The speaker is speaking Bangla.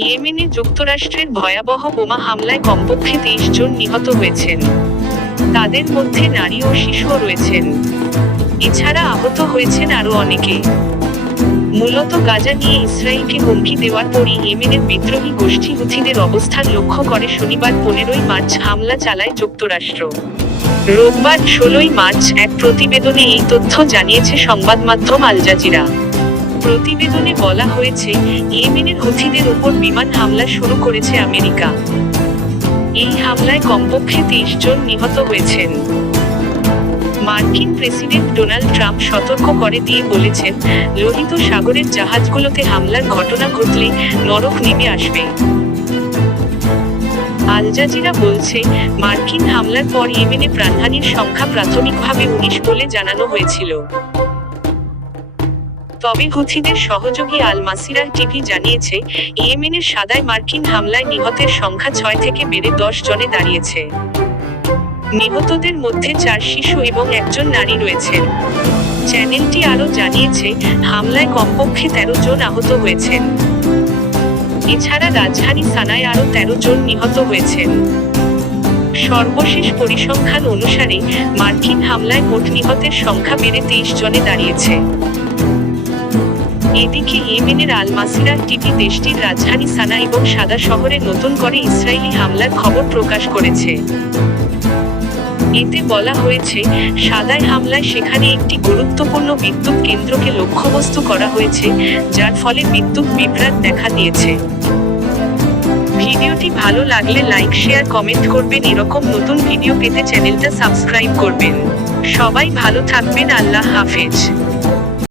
ইয়েমেনে যুক্তরাষ্ট্রের ভয়াবহ বোমা হামলায় কমপক্ষে 23 জন নিহত হয়েছেন। তাদের মধ্যে নারী ও শিশুও রয়েছেন। এছাড়া আহত হয়েছেন আরও অনেকে। মূলত গাজা নিয়ে ইসরায়েলকে হুমকি দেওয়ার পরই ইয়েমেনের বিদ্রোহী গোষ্ঠী হুথিদের অবস্থান লক্ষ্য করে শনিবার 15 মার্চ হামলা চালায় যুক্তরাষ্ট্র। রোববার 16 মার্চ এক প্রতিবেদনে এই তথ্য জানিয়েছে সংবাদমাধ্যম আল জাজিরা। প্রতিবেদনে বলা হয়েছে, ইয়েমেনের হুথিদের উপর বিমান হামলা শুরু করেছে আমেরিকা। এই হামলায় কমপক্ষে 23 জন নিহত হয়েছেন। মার্কিন প্রেসিডেন্ট ডোনাল্ড ট্রাম্প সতর্ক করে দিয়ে বলেছেন, লোহিত সাগরের জাহাজগুলোতে হামলার ঘটনা ঘটলে নরক নেমে আসবে। আল জাজিরা বলছে, মার্কিন হামলার পর ইয়েমেনে প্রাণহানির সংখ্যা প্রাথমিকভাবে 19 বলে জানানো হয়েছিল। তবে হুথিদের সহযোগী আল মাসিরাহ টিভি জানিয়েছে, ইয়েমেনের সাদায় মার্কিন হামলায় নিহতের সংখ্যা 6 থেকে বেড়ে 10 জনে দাঁড়িয়েছে। নিহতদের মধ্যে 4 শিশু এবং 1 জন নারী রয়েছেন। চ্যানেলটি আরও জানিয়েছে, হামলায় কমপক্ষে 13 জন আহত হয়েছেন। এছাড়া রাজধানী সানায় আরও 13 জন নিহত হয়েছেন। সর্বশেষ পরিসংখ্যান অনুসারে মার্কিন হামলায় মোট নিহতের সংখ্যা বেড়ে 23 জনে দাঁড়িয়েছে। এদিকে ইয়েমেনের আল মাসিরাহ টিভি দেশটির রাজধানী সানা এবং সাদা শহরে নতুন করে ইসরায়েলি হামলার খবর প্রকাশ করেছে। এতে বলা হয়েছে, সাদায় হামলায় সেখানে একটি গুরুত্বপূর্ণ বিদ্যুৎ কেন্দ্রকে লক্ষ্যবস্তু করা হয়েছে, যার ফলে বিদ্যুৎ বিভ্রাট দেখা দিয়েছে। ভিডিওটি ভালো লাগলে লাইক, শেয়ার, কমেন্ট করবেন। এরকম নতুন ভিডিও পেতে চ্যানেলটা সাবস্ক্রাইব করবেন। সবাই ভালো থাকবেন। আল্লাহ হাফেজ।